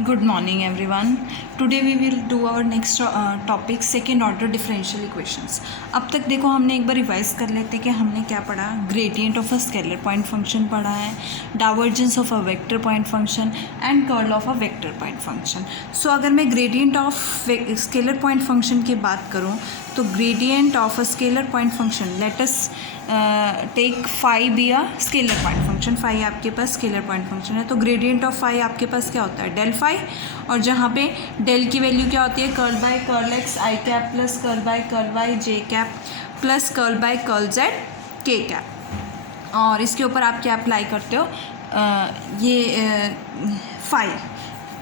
Good morning everyone. Today we will do our next topic second order differential equations. अब तक देखो हमने एक बार रिवाइज कर लेते हैं कि हमने क्या पढ़ा. Gradient of a scalar point function पढ़ा है, divergence of a vector point function and curl of a vector point function. So अगर मैं gradient of scalar point function की बात करूँ तो gradient of a scalar point function let us take phi be a scalar point function. Phi आपके पास scalar point function है तो ग्रेडियंट ऑफ फाई आपके पास क्या होता है, डेल फाई. और जहाँ पे डेल की वैल्यू क्या होती है, curl by curl x i cap plus curl by curl y j cap plus curl by curl z k cap. और इसके ऊपर आप क्या अप्लाई करते हो, ये फाई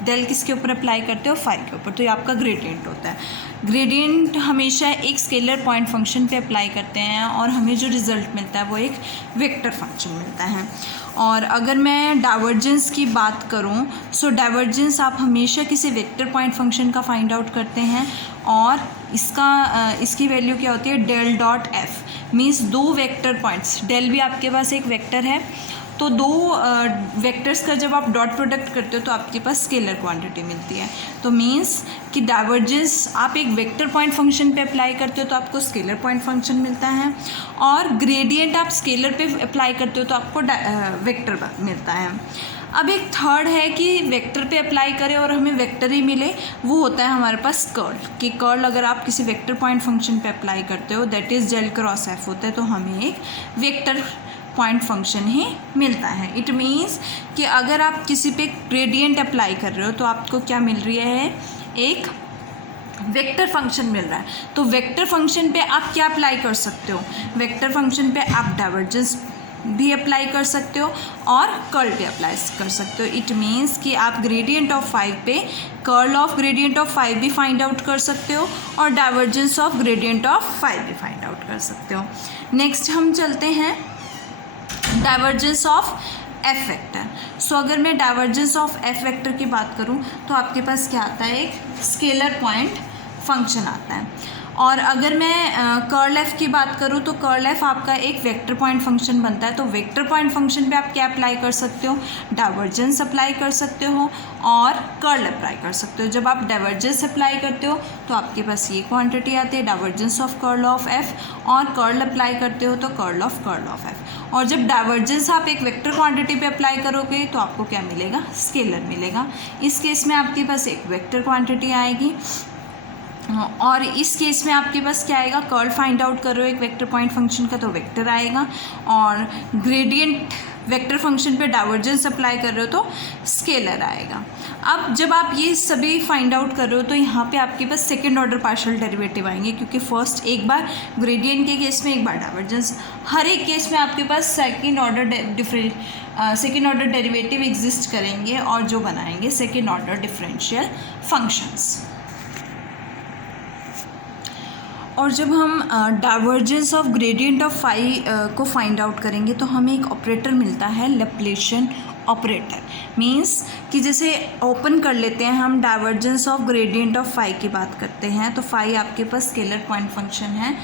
डेल किसके ऊपर अप्लाई करते हो, फाई के ऊपर. तो ये आपका ग्रेडियंट होता है. ग्रेडियंट हमेशा एक स्केलर पॉइंट फंक्शन पे अप्लाई करते हैं और हमें जो रिज़ल्ट मिलता है वो एक वेक्टर फंक्शन मिलता है. और अगर मैं डाइवर्जेंस की बात करूं सो डाइवर्जेंस आप हमेशा किसी वेक्टर पॉइंट फंक्शन का फाइंड आउट करते हैं और इसकी वैल्यू क्या होती है, डेल डॉट एफ. मीन्स दो वेक्टर पॉइंट्स, डेल भी आपके पास एक वेक्टर है तो दो वेक्टर्स का जब आप डॉट प्रोडक्ट करते हो तो आपके पास स्केलर क्वांटिटी मिलती है. तो मीन्स कि डाइवर्जेंस आप एक वेक्टर पॉइंट फंक्शन पे अप्लाई करते हो तो आपको स्केलर पॉइंट फंक्शन मिलता है और ग्रेडियंट आप स्केलर पे अप्लाई करते हो तो आपको वेक्टर मिलता है. अब एक थर्ड है कि वेक्टर पे अप्लाई करें और हमें वेक्टर ही मिले, वो होता है हमारे पास कर्ल. कि कर्ल अगर आप किसी वेक्टर पॉइंट फंक्शन पे अप्लाई करते हो that is del cross F होता है तो हमें एक वेक्टर पॉइंट फंक्शन ही मिलता है. इट मीन्स कि अगर आप किसी पे ग्रेडियंट अप्लाई कर रहे हो तो आपको क्या मिल रही है, एक वेक्टर फंक्शन मिल रहा है. तो वेक्टर फंक्शन पे आप क्या अप्लाई कर सकते हो, वेक्टर फंक्शन पे आप डाइवर्जेंस भी अप्लाई कर सकते हो और कर्ल भी अप्लाई कर सकते हो. इट मीन्स कि आप ग्रेडियंट ऑफ फाइव पे curl of gradient of five भी फाइंड आउट कर सकते हो और divergence of gradient of five भी फाइंड आउट कर सकते हो. नेक्स्ट हम चलते हैं डाइवर्जेंस ऑफ एफ वेक्टर. सो अगर मैं डाइवर्जेंस ऑफ एफ वेक्टर की बात करूं तो आपके पास क्या आता है, एक स्केलर पॉइंट फंक्शन आता है. और अगर मैं कर्ल एफ की बात करूं तो कर्ल एफ आपका एक वेक्टर पॉइंट फंक्शन बनता है. तो वेक्टर पॉइंट फंक्शन पे आप क्या अप्लाई कर सकते हो, डाइवर्जेंस अप्लाई कर सकते हो और कर्ल अप्लाई कर सकते हो. जब आप डाइवर्जेंस अप्लाई करते हो तो आपके पास ये क्वांटिटी आती है divergence of curl of F और कर्ल अप्लाई करते हो तो कर्ल ऑफ एफ. और जब डाइवर्जेंस आप एक वेक्टर क्वांटिटी पे अप्लाई करोगे तो आपको क्या मिलेगा, स्केलर मिलेगा. इस केस में आपके पास एक वेक्टर क्वांटिटी आएगी और इस केस में आपके पास क्या आएगा, कर्ल फाइंड आउट कर रहे हो एक वेक्टर पॉइंट फंक्शन का तो वेक्टर आएगा और ग्रेडियंट वेक्टर फंक्शन पे डाइवर्जेंस अप्लाई कर रहे हो तो स्केलर आएगा. अब जब आप ये सभी फाइंड आउट कर रहे हो तो यहाँ पे आपके पास सेकंड ऑर्डर पार्शियल डेरिवेटिव आएंगे क्योंकि फर्स्ट एक बार ग्रेडियंट के केस में एक बार डाइवर्जेंस, हर एक केस में आपके पास सेकंड ऑर्डर डेरिवेटिव एग्जिस्ट करेंगे और जो बनाएंगे सेकंड ऑर्डर डिफरेंशियल फंक्शंस. और जब हम divergence of gradient of phi को फाइंड आउट करेंगे तो हमें एक ऑपरेटर मिलता है लैप्लेशियन ऑपरेटर. मींस कि जैसे ओपन कर लेते हैं हम, divergence of gradient of phi की बात करते हैं तो फाई आपके पास स्केलर पॉइंट फंक्शन है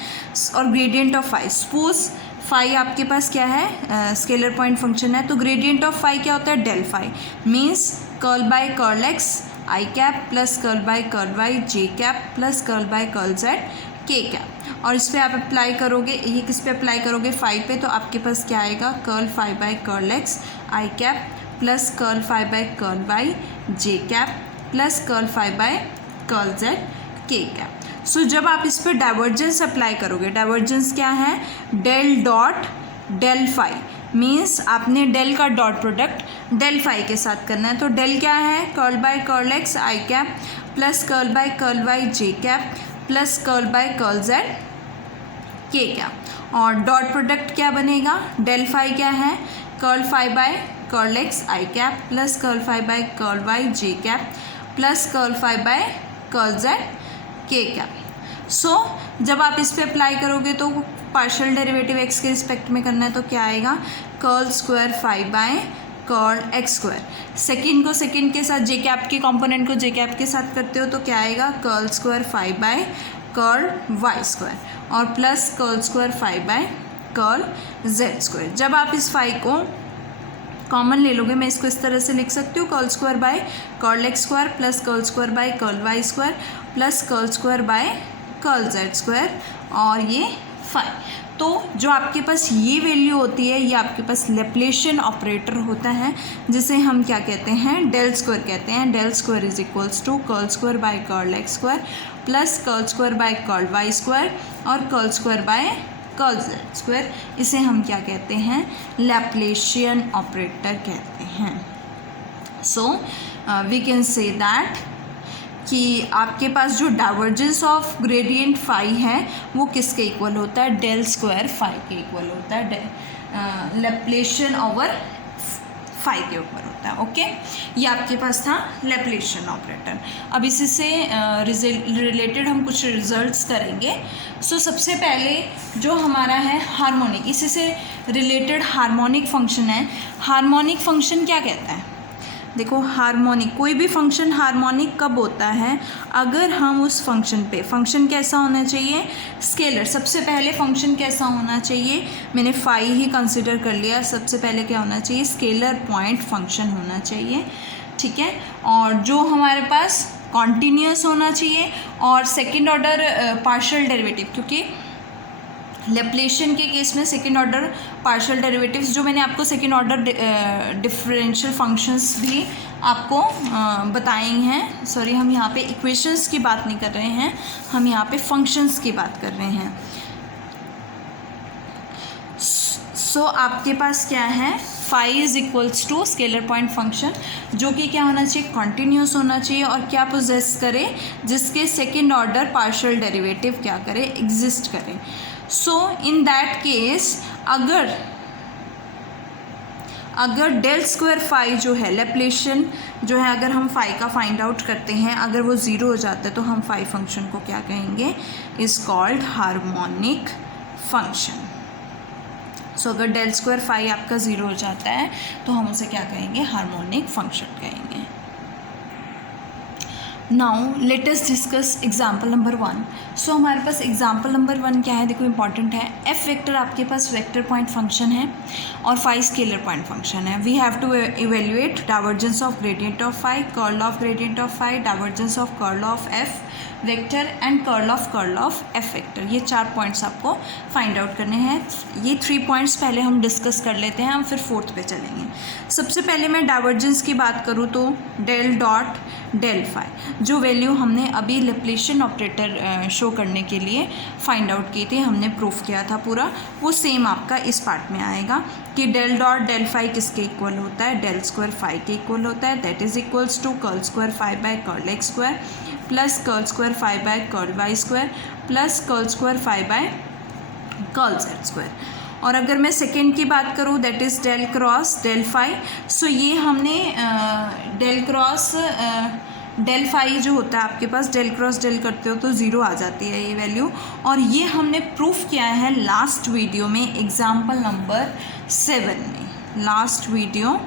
और gradient of phi, suppose phi आपके पास क्या है, स्केलर पॉइंट फंक्शन है तो ग्रेडियंट ऑफ फाई क्या होता है, del phi. Means curl by curl x i cap plus curl by curl y j cap plus curl by curl z k cap. और इस पर आप अप्लाई करोगे, ये किस पे अप्लाई करोगे, फाइव पे, तो आपके पास क्या आएगा, curl five by curl x i cap plus curl five by curl y j cap plus curl five by curl z k cap. So जब आप इस पर डाइवर्जेंस अप्लाई करोगे, डाइवर्जेंस क्या है, del dot del phi. Means आपने del का dot product del phi के साथ करना है. तो डेल क्या है, curl by curl x i cap plus curl by curl y j cap plus curl by curl z k cap. और डॉट प्रोडक्ट क्या बनेगा, डेल फाई क्या है, curl phi by curl x i cap plus curl phi by curl y j cap plus curl phi by curl z k cap. So जब आप इस पर apply करोगे तो पार्शियल डेरिवेटिव एक्स के रिस्पेक्ट में करना है तो क्या आएगा, curl square five by curl x square. Second को सेकेंड के साथ, जे कैप के कंपोनेंट को जे कैप के साथ करते हो तो क्या आएगा, curl square five by curl y square और plus curl square five by curl z square. जब आप इस फाइव को कॉमन ले लोगे, मैं इसको इस तरह से लिख सकती हूँ, curl square by curl x square plus curl square by curl y square plus curl square by curl z square और ये फाई। तो जो आपके पास ये वैल्यू होती है ये आपके पास लैप्लेशियन ऑपरेटर होता है जिसे हम क्या कहते हैं, डेल स्क्वायर कहते हैं। Del square is equals to curl square by curl x square plus curl square by curl y square और curl square by curl z square. इसे हम क्या कहते हैं, लैप्लेशियन ऑपरेटर कहते हैं। So we can say that कि आपके पास जो डाइवर्जेंस ऑफ ग्रेडियंट फाई है वो किसके इक्वल होता है, डेल स्क्वायर फाई के इक्वल होता है, लैप्लेशियन ओवर फाई के ऊपर होता है। ओके, ये आपके पास था लैप्लेशियन ऑपरेटर। अब इसी से रिलेटेड हम कुछ रिजल्ट्स करेंगे। सो सबसे पहले जो हमारा है हार्मोनिक, इसी से रिलेटेड हार्मोनिक फंक्शन है। हार्मोनिक फंक्शन क्या कहता है, देखो हार्मोनिक, कोई भी फंक्शन हार्मोनिक कब होता है, अगर हम उस फंक्शन पे, फंक्शन कैसा होना चाहिए, स्केलर। सबसे पहले फंक्शन कैसा होना चाहिए, मैंने फाई ही कंसिडर कर लिया। सबसे पहले क्या होना चाहिए, स्केलर पॉइंट फंक्शन होना चाहिए, ठीक है। और जो हमारे पास कॉन्टीन्यूस होना चाहिए और सेकेंड ऑर्डर पार्शियल डेरिवेटिव, क्योंकि लैप्लेशियन के केस में सेकेंड ऑर्डर पार्शियल डेरिवेटिव्स, जो मैंने आपको सेकेंड ऑर्डर डिफरेंशियल फंक्शंस भी आपको बताए हैं। सॉरी, हम यहाँ पे इक्वेशंस की बात नहीं कर रहे हैं, हम यहाँ पे फंक्शंस की बात कर रहे हैं। सो आपके पास क्या है, phi is equals to scalar point function, जो कि क्या होना चाहिए, कॉन्टीन्यूस होना चाहिए और क्या पोजेस करे, जिसके सेकेंड ऑर्डर पार्शियल डेरिवेटिव क्या करे, एग्जिस्ट करे। सो इन दैट केस अगर डेल स्क्वायर फाई जो है, लैप्लेशियन जो है, अगर हम फाई का फाइंड आउट करते हैं, अगर वो ज़ीरो हो जाता है तो हम फाई फंक्शन को क्या कहेंगे, is called harmonic function. So अगर डेल स्क्वायर फाई आपका ज़ीरो हो जाता है तो हम उसे क्या कहेंगे, हार्मोनिक फंक्शन कहेंगे। Now let us discuss example number 1। सो हमारे पास एग्जाम्पल नंबर 1 क्या है, देखो इंपॉर्टेंट है। एफ वेक्टर आपके पास वेक्टर पॉइंट फंक्शन है और फाई स्केलर पॉइंट फंक्शन है। We have to evaluate divergence of gradient of phi, curl of gradient of phi, divergence of curl of F vector and curl of F vector. ये 4 points आपको find out करने हैं। ये 3 points पहले हम discuss कर लेते हैं, हम फिर 4th पे चलेंगे। सबसे पहले मैं डाइवर्जेंस की बात करूँ तो डेल डॉट डेल फाई, जो वैल्यू हमने अभी लैप्लेशियन ऑपरेटर शो करने के लिए फाइंड आउट की थी, हमने प्रूफ किया था पूरा, वो सेम आपका इस पार्ट में आएगा कि डेल डॉट डेल फाई किसके इक्वल होता है, डेल स्क्वायर फाई के इक्वल होता है। That is equals to curl square phi by curl x square plus curl square phi by curl y square plus curl square phi by curl z square. और अगर मैं second की बात करूँ, that is del cross del phi. So ये हमने del cross del phi जो होता है आपके पास, डेल क्रॉस डेल करते हो तो ज़ीरो आ जाती है ये वैल्यू, और ये हमने प्रूफ किया है लास्ट वीडियो में, एग्जाम्पल नंबर 7 में, लास्ट वीडियो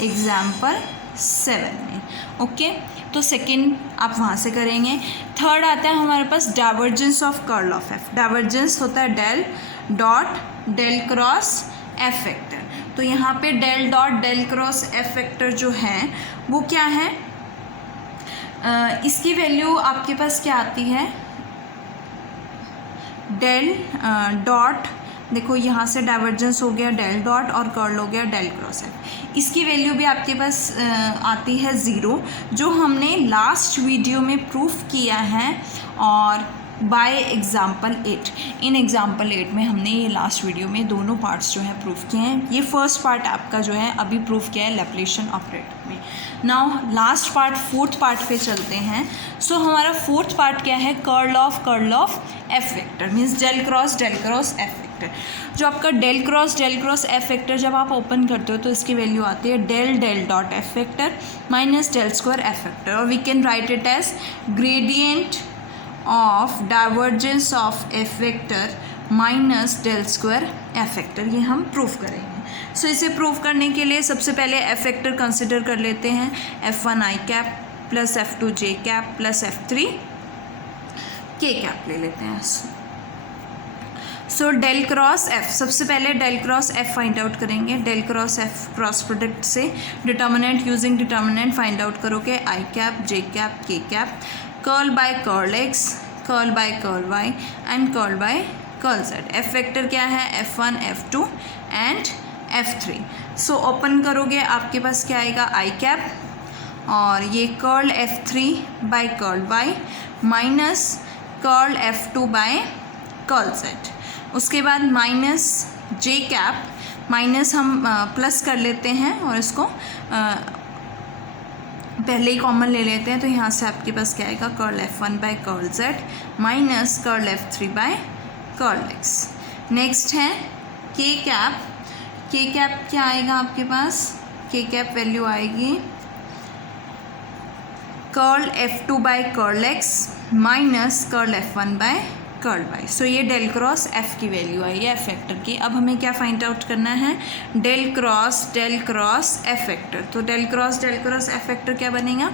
एग्जाम्पल 7 में। ओके, तो सेकेंड आप वहाँ से करेंगे। थर्ड आता है हमारे पास divergence of curl of F. Divergence होता है del dot del cross F vector. तो यहाँ पे del dot del cross F vector जो है वो क्या है, इसकी वैल्यू आपके पास क्या आती है, डेल डॉट, देखो यहाँ से डाइवर्जेंस हो गया डेल डॉट और कर्ल हो गया डेल क्रॉस एफ। इसकी वैल्यू भी आपके पास आती है 0, जो हमने लास्ट वीडियो में प्रूफ किया है और बाय एग्जाम्पल 8। इन एग्जाम्पल 8 में हमने ये लास्ट वीडियो में दोनों पार्ट्स जो है प्रूफ किए हैं। ये फर्स्ट पार्ट आपका जो है अभी प्रूफ किया है लैप्लेशियन ऑपरेटर में। Now last part, 4th part पे चलते हैं। सो हमारा 4th पार्ट क्या है, curl of F vector, means del cross F vector. जो आपका डेल क्रॉस एफ वेक्टर जब आप ओपन करते हो तो इसकी वैल्यू आती है del dot F vector minus del square F vector, और we can write it as gradient of divergence of F vector minus del square F vector. ये हम प्रूफ करेंगे। सो इसे प्रूफ करने के लिए सबसे पहले एफ वेक्टर कंसिडर कर लेते हैं, F1 i cap plus F2 j cap plus F3 k cap ले लेते हैं। सो डेल क्रॉस एफ, सबसे पहले del cross F find out करेंगे। Del cross F cross product से determinant using determinant find out करोगे i cap j cap k cap, curl by curl x, curl by curl y and curl by curl z. F vector क्या है, F1 F2 and F3। So open करोगे आपके पास क्या आएगा, आई cap और ये curl F3 by curl y minus curl F2 by curl z. उसके बाद माइनस जे कैप, माइनस हम प्लस कर लेते हैं और इसको पहले ही कॉमन ले लेते हैं, तो यहाँ से आपके पास क्या आएगा, curl F1 by curl z minus curl F3 by curl x. Next है के कैप, के कैप क्या आएगा आपके पास, के कैप वैल्यू आएगी curl F2 by curl x minus curl F1 by curl y. So ये del cross F की value आई है एफ वेक्टर की। अब हमें क्या फाइंड आउट करना है, डेल क्रॉस एफ वेक्टर। तो डेल क्रॉस एफ वेक्टर क्या बनेगा,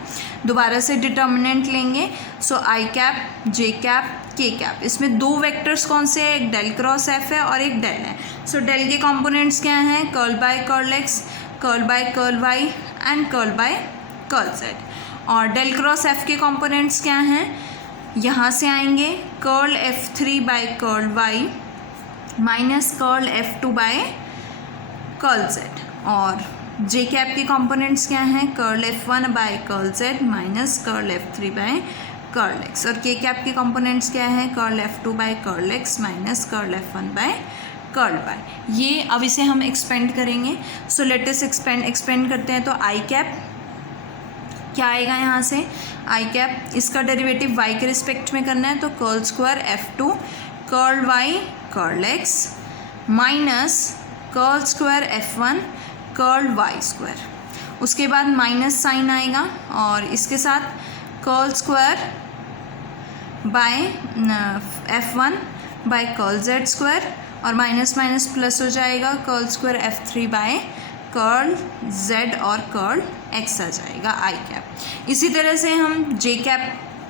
दोबारा से डिटर्मिनेंट लेंगे। सो आई cap j cap k cap, इसमें दो वेक्टर्स कौन से हैं, एक डेल क्रॉस एफ है और एक डेल है। सो डेल के कंपोनेंट्स क्या हैं, curl by curl x, curl by curl y and curl by curl z. और डेल क्रॉस एफ के कंपोनेंट्स क्या हैं, यहाँ से आएंगे curl F3 by curl y minus curl F2 by curl z. और जे कैप के कंपोनेंट्स क्या हैं, curl F1 by curl z minus curl F3 by curl x. और के कैप के कंपोनेंट्स क्या हैं, curl F2 by curl x minus curl F1 by curl y. ये अब इसे हम एक्सपेंड करेंगे। सो लेट अस एक्सपेंड करते हैं। तो आई कैप क्या आएगा यहाँ से, आई कैप, इसका डेरिवेटिव y के रिस्पेक्ट में करना है, तो curl square F2 curl y curl x minus curl square F1 curl y square. उसके बाद माइनस साइन आएगा और इसके साथ curl square by F1 by curl z square और माइनस माइनस प्लस हो जाएगा, curl square F3 by curl z और कर्ल x आ जाएगा आई कैप। इसी तरह से हम जे कैप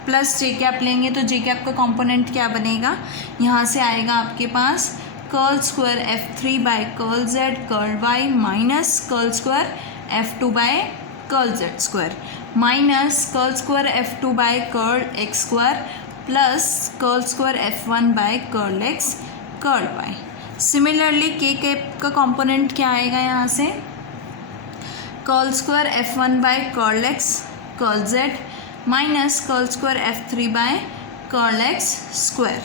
प्लस जे कैप लेंगे, तो जे कैप का कंपोनेंट क्या बनेगा, यहाँ से आएगा आपके पास curl square F3 by curl z curl y minus curl square F2 by curl z square minus curl square F2 by curl x square plus curl square F1 by curl x curl y। Similarly k cap का component क्या आएगा, यहाँ से curl square F1 by curl x curl z minus curl square F3 by curl x square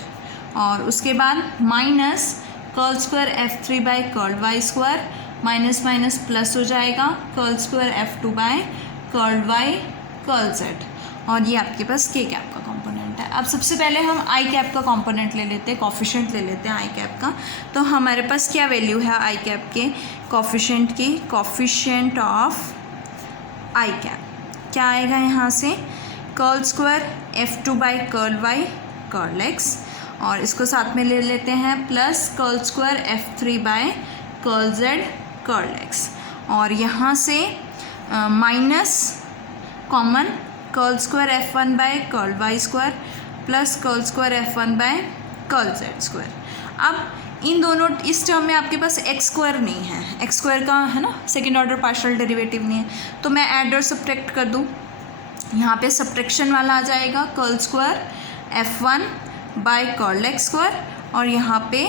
और उसके बाद minus curl square F3 by curl y square minus minus plus हो जाएगा, curl square F2 by curl y curl z। और ये आपके पास k cap का कंपोनेंट है। अब सबसे पहले हम आई कैप का कंपोनेंट ले लेते हैं, कॉफिशिएंट ले लेते हैं आई कैप का। तो हमारे पास क्या वैल्यू है आई कैप के कॉफिशिएंट की, कॉफिशिएंट ऑफ आई कैप क्या आएगा, यहाँ से curl square F2 by curl y curl x और इसको साथ में ले लेते हैं plus curl square F3 by curl z curl x और यहाँ से minus common curl square F1 by curl y square plus curl square F1 by curl z square. अब इन दोनों, इस टर्म में आपके पास एक्स स्क्वायर नहीं है, एक्स स्क्वायर का है ना सेकेंड ऑर्डर पार्शियल डेरिवेटिव नहीं है, तो मैं ऐड और सब्ट्रैक्ट कर दूँ, यहाँ पे सब्ट्रैक्शन वाला आ जाएगा curl square F1 by curl x square और यहाँ पे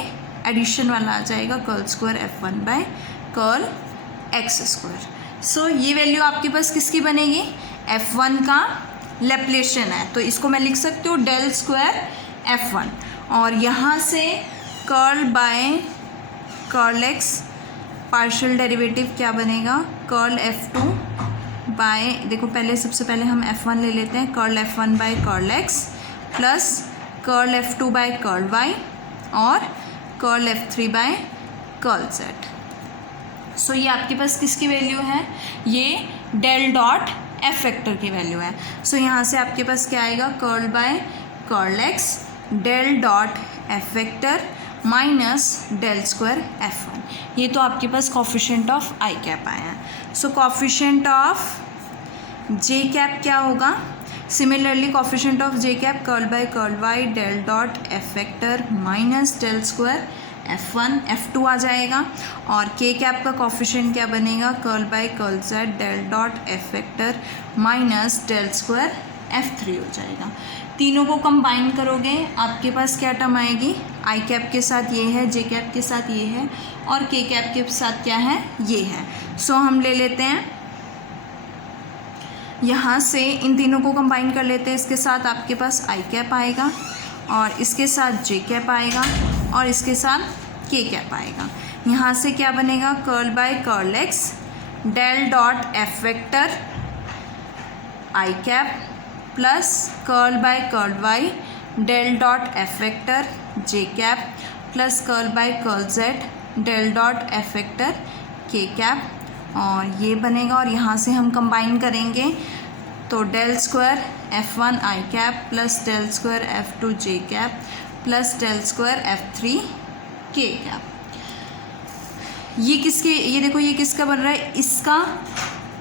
एडिशन वाला आ जाएगा curl square F1 by curl x square. So ये वैल्यू आपके पास किसकी बनेगी, F1 का लैप्लेशियन है, तो इसको मैं लिख सकती हूँ डेल स्क्वायर F1 और यहाँ से curl by curl x partial derivative क्या बनेगा, कर्ल F2 बाय, देखो पहले सबसे पहले हम F1 ले लेते हैं, curl F1 by curl x plus curl F2 by curl y और curl F3 by curl z। So ये आपके पास किसकी वैल्यू है, ये डेल डॉट एफ वेक्टर की वैल्यू है। सो यहाँ से आपके पास क्या आएगा, curl by curl x del dot F vector minus del square F1। ये तो आपके पास कॉफिशिएंट ऑफ आई कैप आया है। So coefficient of j cap क्या होगा, similarly coefficient of j cap curl by curl y del dot F vector minus del square F1 F2 आ जाएगा, और के कैप का कोफिशिएंट क्या बनेगा, curl by curl z del dot F vector minus del square F3 हो जाएगा। तीनों को कंबाइन करोगे आपके पास क्या टर्म आएगी, आई कैप के साथ ये है, जे कैप के साथ ये है, और के कैप के साथ क्या है, ये है। सो हम ले लेते हैं यहाँ से इन तीनों को कंबाइन कर लेते हैं। इसके साथ आपके पास आई कैप आएगा, और इसके साथ जे कैप आएगा, और इसके साथ के कैप आएगा। यहाँ से क्या बनेगा, curl by curl x del dot F vector i cap plus curl by curl y del dot F vector j cap plus curl by curl z del dot F vector k cap, और ये बनेगा। और यहाँ से हम combine करेंगे तो del square F1 i cap plus del square F2 j cap plus del square F3 k cap. ये देखो ये किसका बन रहा है, इसका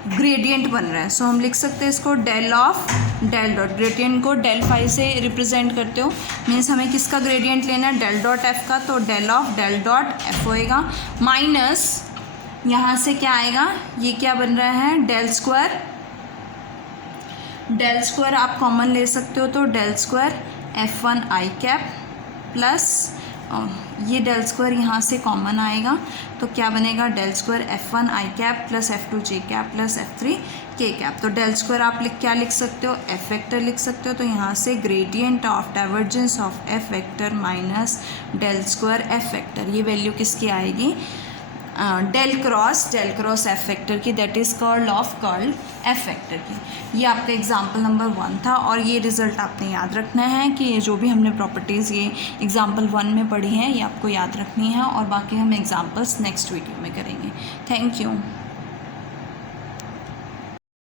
ग्रेडियंट बन रहा है। सो हम लिख सकते हैं इसको del of del dot, gradient को डेल फाई से रिप्रेजेंट करते हो, मीन्स हमें किसका ग्रेडियंट लेना है, डेल डॉट एफ का, तो del of del dot F होएगा माइनस यहाँ से क्या आएगा, ये क्या बन रहा है, डेल स्क्वायर आप कॉमन ले सकते हो, तो del square F1 i cap plus ये डेल स्क्वायर यहाँ से कॉमन आएगा, तो क्या बनेगा, del square F1 i cap plus F2 j cap plus F3 k cap. तो डेल स्क्वायर आप क्या लिख सकते हो, एफ वेक्टर लिख सकते हो, तो यहाँ से gradient of divergence of F vector minus del square F vector, ये वैल्यू किसकी आएगी, डेल क्रॉस एफ वेक्टर की, that is curl of curl F vector की। ये आपका एग्जाम्पल नंबर 1 था, और ये रिज़ल्ट आपने याद रखना है कि ये जो भी हमने प्रॉपर्टीज़ ये एग्जाम्पल 1 में पढ़ी हैं ये आपको याद रखनी है, और बाकी हम एग्जाम्पल्स नेक्स्ट वीडियो में करेंगे। Thank you.